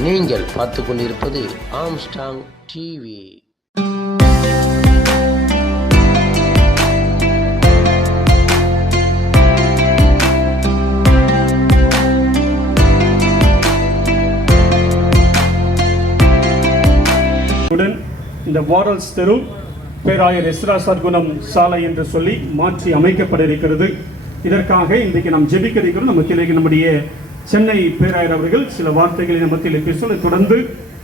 நீங்கள் பார்த்து கொண்டிருப்பது ஆம்ஸ்டாங் டிவி உடன் இந்த வாரல்ஸ் தெரு பேராயர் எஸ்ரா சர்க்குணம் சாலை என்று சொல்லி மாற்றி அமைக்கப்பட இருக்கிறது இதற்காக இன்றைக்கு நாம் ஜெபிக்க இருக்கிறோம் நம்ம கிளைக்கு நம்முடைய சென்னை பேராயர் அவர்கள் சில வார்த்தைகளை மத்தியில் பேசுவதை தொடர்ந்து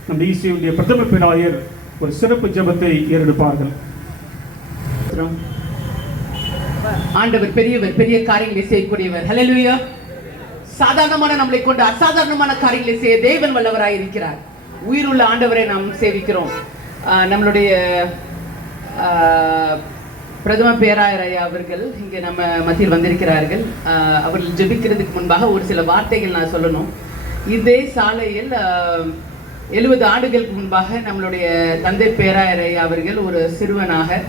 நம்ம ஈசியுடைய பிரதம பேராயர் ஒரு சிறப்பு ஜெபத்தை ஏறெடுப்பார்கள். ஆண்டவர் பெரியவர் பெரிய காரியங்களை செய்யக்கூடியவர். ஹலலுயா சாதாரணமான நம்மளை கொண்டு அசாதாரணமான காரியங்களை செய்ய தேவன் வல்லவராய் இருக்கிறார். உயிருள்ள ஆண்டவரை நாம் சேவிக்கிறோம். ஆஹ் நம்மளுடைய ஆஹ், பிரதம பேராயர் ஐயா அவர்கள் இங்கே நம்ம மத்தியில் வந்திருக்கிறார்கள். அவர்கள் ஜெபிக்கிறதுக்கு முன்பாக ஒரு சில வார்த்தைகள் நான் சொல்லணும். இதே சாலையில் எழுபது ஆண்டுகளுக்கு முன்பாக நம்மளுடைய தந்தை பேராயர் ஐயா அவர்கள் ஒரு சிறுவனாக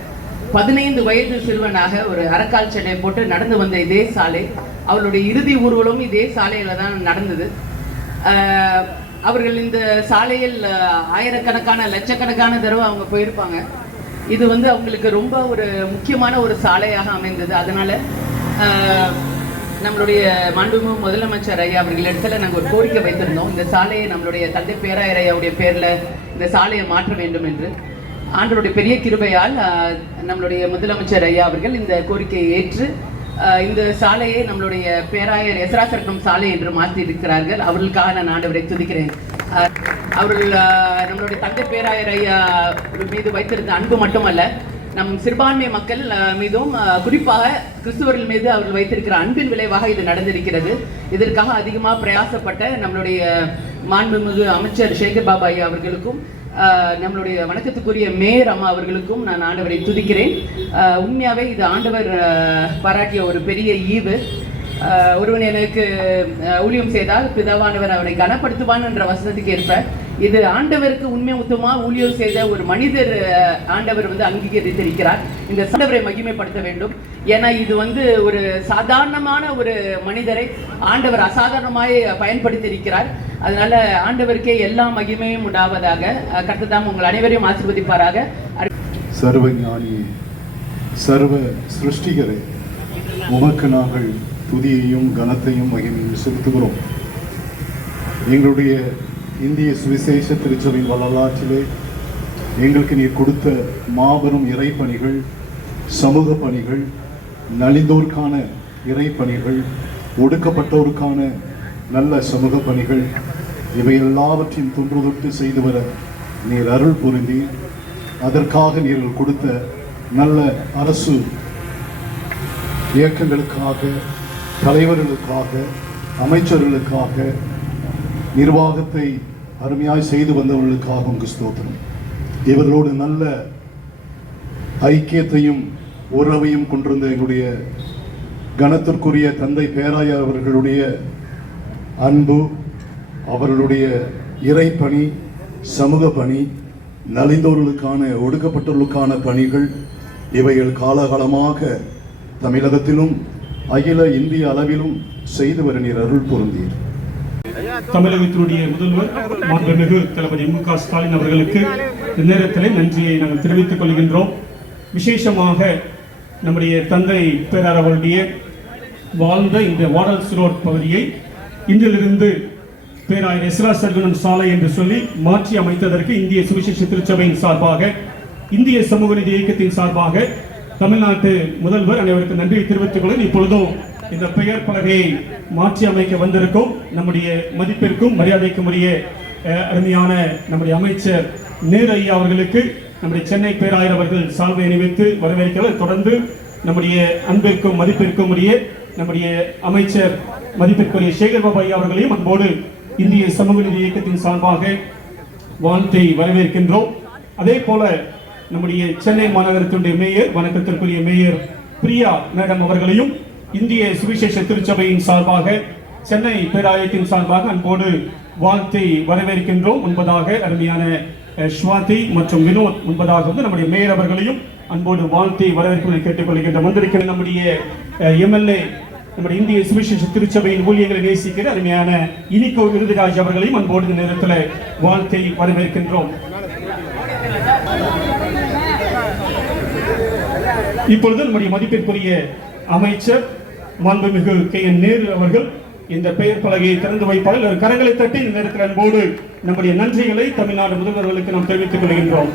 பதினைந்து வயது சிறுவனாக ஒரு அரக்கால் சட்டை போட்டு நடந்து வந்த இதே சாலை அவருடைய இறுதி ஊர்வலம் இதே சாலையில் தான் நடந்தது. அவர்கள் இந்த சாலையில் ஆயிரக்கணக்கான லட்சக்கணக்கான தடவை அவங்க போயிருப்பாங்க. இது வந்து அவங்களுக்கு ரொம்ப ஒரு முக்கியமான ஒரு சாலையாக அமைந்தது. அதனால நம்மளுடைய மாண்புமிகு முதலமைச்சர் ஐயா அவர்கள் இடத்துல நாங்கள் ஒரு கோரிக்கை வைத்திருந்தோம். இந்த சாலையை நம்மளுடைய தந்தை பேராயர் ஐயாவுடைய பேர்ல இந்த சாலையை மாற்ற வேண்டும் என்று. ஆண்டருடைய பெரிய கிருபையால் நம்மளுடைய முதலமைச்சர் ஐயா அவர்கள் இந்த கோரிக்கையை ஏற்று இந்த சாலையை நம்மளுடைய பேராயர் எஸ்ரா சாலை என்று மாற்றி இருக்கிறார்கள் அவர்களுக்காக நான் ஆண்டவரை துதிக்கிறேன். அவர்கள் நம்மளுடைய தந்தை பேராயர் ஐயா மீது வைத்திருந்த அன்பு மட்டுமல்ல நம் சிறுபான்மை மக்கள் மீதும் குறிப்பாக கிறிஸ்துவர்கள் மீது அவர்கள் வைத்திருக்கிற அன்பின் விளைவாக இது நடந்திருக்கிறது. இதற்காக அதிகமாக பிரயாசப்பட்ட நம்மளுடைய மாண்புமிகு அமைச்சர் சேகர் பாபா ஐயா அவர்களுக்கும் நம்மளுடைய வணக்கத்துக்குரிய மேயர் அம்மா அவர்களுக்கும் நான் ஆண்டவரை துதிக்கிறேன். உண்மையாகவே இது ஆண்டவர் பாராட்டிய ஒரு பெரிய ஈவு. ஒருவன் எனக்கு ஊழியம் செய்தால் பிதாவானவர் அவனை கனப்படுத்துவான் என்ற வசனத்துக்கு ஏற்ப இது ஆண்டவருக்கு உண்மை உத்தமா ஊழியம் செய்த ஒரு மனிதர் ஆண்டவர் வந்து அங்கீகரித்திருக்கிறார். இந்த ஆண்டவரை மகிமைப்படுத்த வேண்டும். ஏன்னா இது வந்து ஒரு சாதாரணமான ஒரு மனிதரை ஆண்டவர் அசாதாரணமாய் பயன்படுத்தி இருக்கிறார் அதனால ஆண்டவருக்கே எல்லா மகிமையும் உண்டாவதாக கருத்துதாம் உங்கள் அனைவரையும் ஆசிர்வதிப்பாராக. சர்வ ஞானியே சர்வ சிருஷ்டிகரே உமக்கு நாங்கள் துதியையும் கனத்தையும் மகிமையும் செலுத்துகிறோம். எங்களுடைய இந்திய சுவிசேஷ திருச்சபையின் வரலாற்றிலே எங்களுக்கு நீர் கொடுத்த மாபெரும் இறைப்பணிகள் சமூக பணிகள் நலிந்தோருக்கான இறைப்பணிகள் ஒடுக்கப்பட்டோருக்கான நல்ல சமூக பணிகள் இவை எல்லாவற்றையும் தொன்று செய்து வர நீர் அருள் புரிந்தீர். அதற்காக நீங்கள் கொடுத்த நல்ல அரசு இயக்கங்களுக்காக தலைவர்களுக்காக அமைச்சர்களுக்காக நிர்வாகத்தை அருமையாய் செய்து வந்தவர்களுக்காக உங்கள் ஸ்தோத்திரம். இவர்களோடு நல்ல ஐக்கியத்தையும் உறவையும் கொண்டிருந்த எங்களுடைய கனத்திற்குரிய தந்தை பேராயர் அவர்களுடைய அன்பு அவர்களுடைய இறைப்பணி சமூக பணி நலிந்தோர்களுக்கான ஒடுக்கப்பட்டவர்களுக்கான பணிகள் இவைகள் காலகாலமாக தமிழகத்திலும் அகில இந்திய அளவிலும் செய்து வர நீர் அருள் பொருந்தீர். தமிழகத்தினுடைய முதல்வர் மாண்புமிகு தளபதி மு க ஸ்டாலின் அவர்களுக்கு இந்த நேரத்தில் நன்றியை நாங்கள் தெரிவித்துக் கொள்கின்றோம். விசேஷமாக நம்முடைய தந்தை பேரார் அவருடைய வாழ்ந்த இந்த வாடல்ஸ் ரோட் பகுதியை இன்றிலிருந்து பேராயர் எஸ்ரா சர்வனன் சாலை என்று சொல்லி மாற்றி அமைத்ததற்கு இந்திய சுவிசேஷ திருச்சபையின் சார்பாக இந்திய சமூக நீதி இயக்கத்தின் சார்பாக தமிழ்நாட்டு முதல்வர் அனைவருக்கு நன்றியை தெரிவித்துக் கொள்ள இப்பொழுதும் இந்த பெயர் பலகையை மாற்றி அமைக்க வந்திருக்கும் நம்முடைய மதிப்பிற்கும் மரியாதைக்கும் உரிய அருமையான நம்முடைய அமைச்சர் நேரு ஐயா அவர்களுக்கு நம்முடைய சென்னை பேராயர் அவர்கள் சால்வை அணிவித்து வரவேற்கிறார் தொடர்ந்து நம்முடைய அன்பிற்கும் மதிப்பிற்கும் உரிய நம்முடைய அமைச்சர் மதிப்பிற்குரிய சேகர் பாபா ஐயா அவர்களையும் அன்போடு இந்திய சமூக நீதி இயக்கத்தின் சார்பாக வாழ்த்தை வரவேற்கின்றோம். அதே போல நம்முடைய சென்னை மாநகரத்தினுடைய மேயர் வணக்கத்திற்குரிய மேயர் பிரியா மேடம் அவர்களையும் இந்திய சுவிசேஷ திருச்சபையின் சார்பாக சென்னை பேராயத்தின் சார்பாக அன்போடு வாழ்த்தை வரவேற்கின்றோம். என்பதாக அருமையான ஸ்வாதி மற்றும் வினோத் என்பதாக வந்து நம்முடைய மேயர் அவர்களையும் அன்போடு வாழ்த்தை வரவேற்கும் கேட்டுக்கொள்கின்ற வந்திருக்கிற நம்முடைய எம்எல்ஏ நம்முடைய இந்திய சுவிசேஷ திருச்சபையின் ஊழியர்களை நேசிக்கிற அருமையான இனிக்கோ விருதுராஜ் அவர்களையும் அன்போடு இந்த நேரத்தில் வாழ்த்தை வரவேற்கின்றோம். இப்பொழுது நம்முடைய மதிப்பிற்குரிய அமைச்சர் மாண்புமிகு கே என் நேரு அவர்கள் இந்த பெயர் பலகையை திறந்து வைப்பார்கள். கரங்களை தட்டி இந்த நேரத்தில் அன்போடு நம்முடைய நன்றிகளை தமிழ்நாடு முதல்வர்களுக்கு நாம் தெரிவித்துக் கொள்கின்றோம்.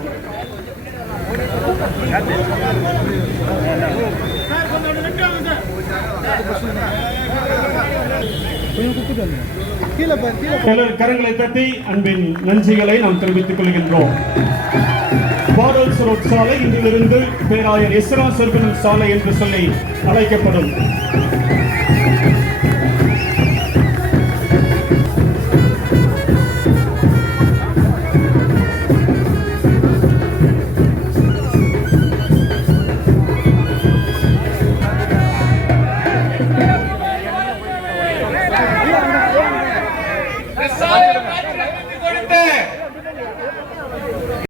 கரங்களை தட்டி அன்பின் நன்றிகளை நாம் தெரிவித்துக் கொள்கின்றோம். பாடல் ரோட் சாலை இன்றிலிருந்து பேராயர் எஸ்ரா செல்வன் சாலை என்று சொல்லி அழைக்கப்படும்.